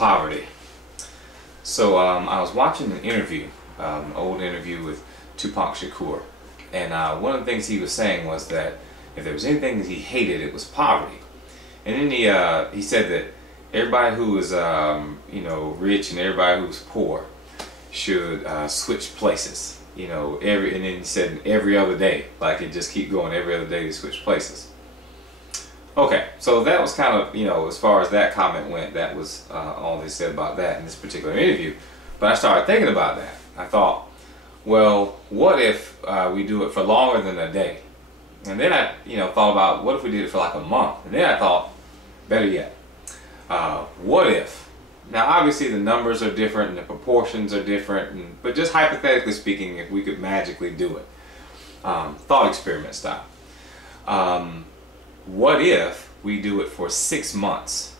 poverty. So I was watching an interview, an old interview with Tupac Shakur, and one of the things he was saying was that if there was anything that he hated, it was poverty. And then he said that everybody who was rich and everybody who was poor should switch places. And then he said every other day, like it just keep going every other day to switch places. Okay, so that was kind of, as far as that comment went, that was all they said about that in this particular interview. But I started thinking about that. I thought, well, what if we do it for longer than a day? And then I, thought about what if we did it for like a month? And then I thought, better yet, what if? Now, obviously, the numbers are different and the proportions are different, but just hypothetically speaking, if we could magically do it, thought experiment style. What if we do it for 6 months?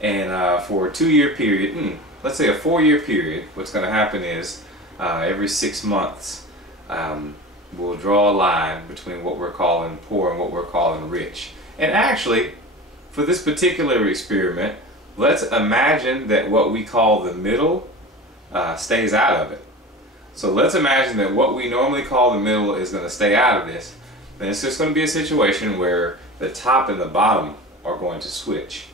And for a 2-year period, let's say a 4-year period, what's going to happen is every 6 months, we'll draw a line between what we're calling poor and what we're calling rich. And actually, for this particular experiment, let's imagine that what we call the middle stays out of it. So let's imagine that what we normally call the middle is going to stay out of this. And it's just going to be a situation where the top and the bottom are going to switch.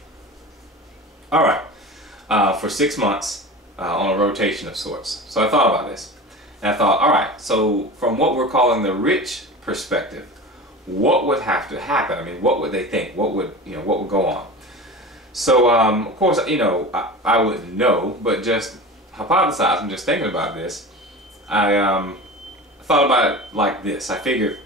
All right, for 6 months on a rotation of sorts. So I thought about this. And I thought, all right, so from what we're calling the rich perspective, what would have to happen? I mean, what would they think? What would go on? So, of course, I wouldn't know, but just hypothesizing, just thinking about this, I thought about it like this. I figured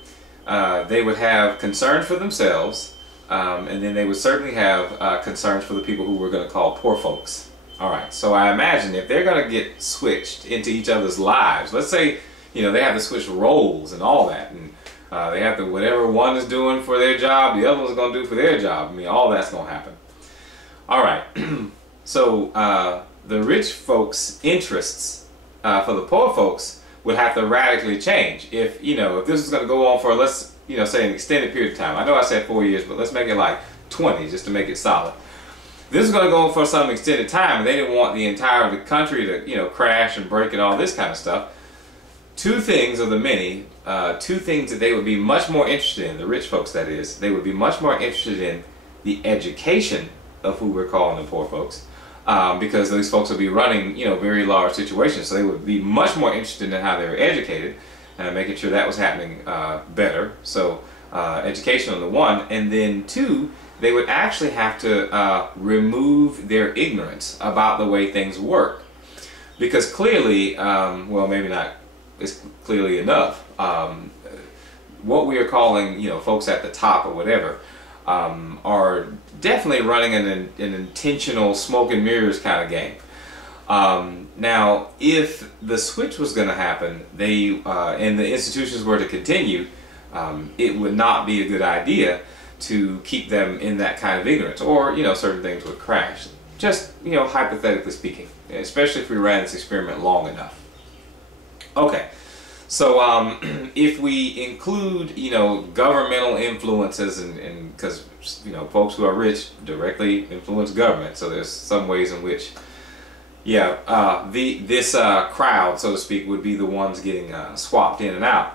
they would have concerns for themselves, and then they would certainly have concerns for the people who we're going to call poor folks. All right, so I imagine if they're going to get switched into each other's lives, let's say, they have to switch roles and all that, and they have to, whatever one is doing for their job, the other one's going to do for their job. I mean, all that's going to happen. All right, so the rich folks' interests for the poor folks would have to radically change. If this is going to go on for, let's say, an extended period of time. I know I said 4 years, but let's make it like 20 just to make it solid. This is going to go on for some extended time, and they didn't want the entire country to crash and break and all this kind of stuff. Two things of the many, two things that they would be much more interested in, the rich folks that is, they would be much more interested in the education of who we're calling the poor folks, because these folks will be running very large situations, so they would be much more interested in how they were educated and making sure that was happening better. So education on the one, and then two, they would actually have to remove their ignorance about the way things work, because clearly, well, maybe not it's clearly enough, what we are calling folks at the top or whatever are definitely running an intentional smoke and mirrors kind of game. Now, if the switch was going to happen, and the institutions were to continue, it would not be a good idea to keep them in that kind of ignorance, or certain things would crash. Just hypothetically speaking, especially if we ran this experiment long enough. Okay, so if we include governmental influences, and because folks who are rich directly influence government, so there's some ways in which this crowd, so to speak, would be the ones getting swapped in and out.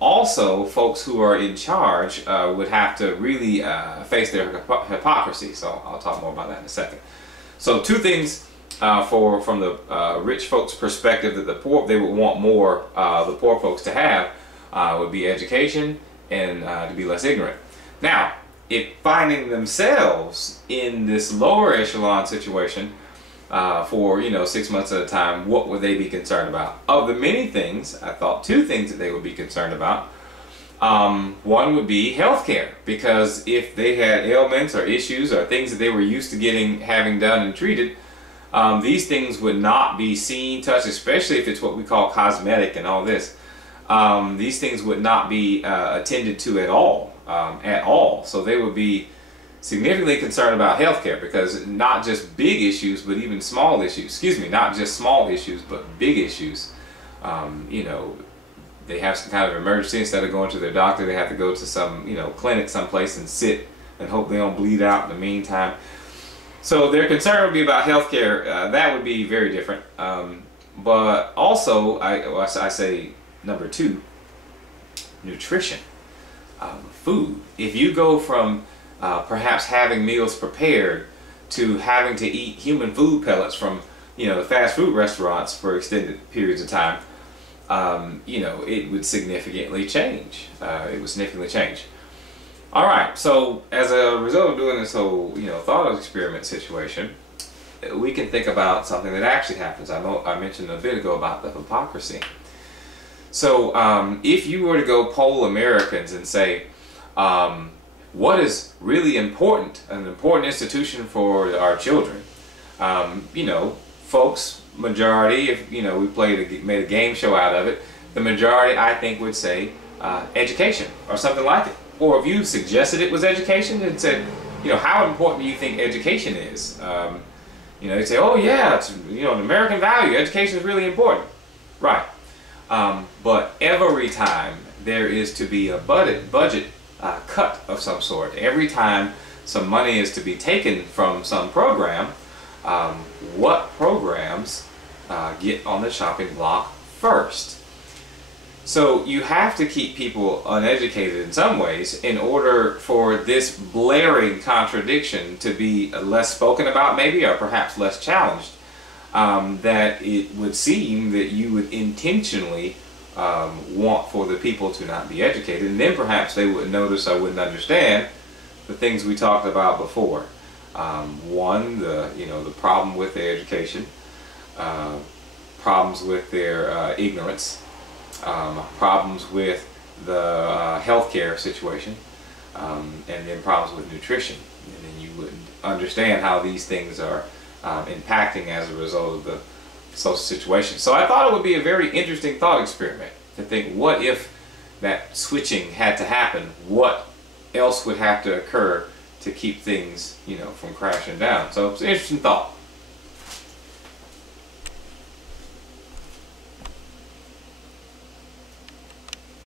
Also, folks who are in charge would have to really face their hypocrisy. So I'll talk more about that in a second. So two things from the rich folks' perspective that they would want more the poor folks to have would be education and to be less ignorant. Now, if finding themselves in this lower echelon situation for 6 months at a time, what would they be concerned about? Of the many things, I thought two things that they would be concerned about. One would be healthcare, because if they had ailments or issues or things that they were used to having done and treated, these things would not be seen, touched, especially if it's what we call cosmetic and all this. These things would not be attended to at all, So they would be significantly concerned about healthcare, because not just big issues, but even small issues. Excuse me, not just small issues, but big issues. They have some kind of emergency. Instead of going to their doctor, they have to go to some clinic someplace and sit and hope they don't bleed out in the meantime. So their concern would be about healthcare. That would be very different. But also, I say number two, nutrition, food. If you go from perhaps having meals prepared to having to eat human food pellets from, the fast food restaurants for extended periods of time, it would significantly change. All right, so as a result of doing this whole, thought experiment situation, we can think about something that actually happens. I mentioned a bit ago about the hypocrisy. So if you were to go poll Americans and say, what is really important, an important institution for our children, folks, majority, if we made a game show out of it, the majority I think would say education or something like it. Or if you suggested it was education and said, how important do you think education is? They'd say, oh yeah, it's an American value. Education is really important, right? But every time there is to be a budget cut of some sort, every time some money is to be taken from some program, what programs get on the chopping block first? So you have to keep people uneducated in some ways in order for this blaring contradiction to be less spoken about maybe, or perhaps less challenged. That it would seem that you would intentionally want for the people to not be educated, and then perhaps they wouldn't notice or wouldn't understand the things we talked about before. One, the problem with their education, problems with their ignorance, problems with the healthcare situation, and then problems with nutrition. And then you wouldn't understand how these things are impacting as a result of the social situation. So I thought it would be a very interesting thought experiment to think, what if that switching had to happen? What else would have to occur to keep things, from crashing down? So it's an interesting thought.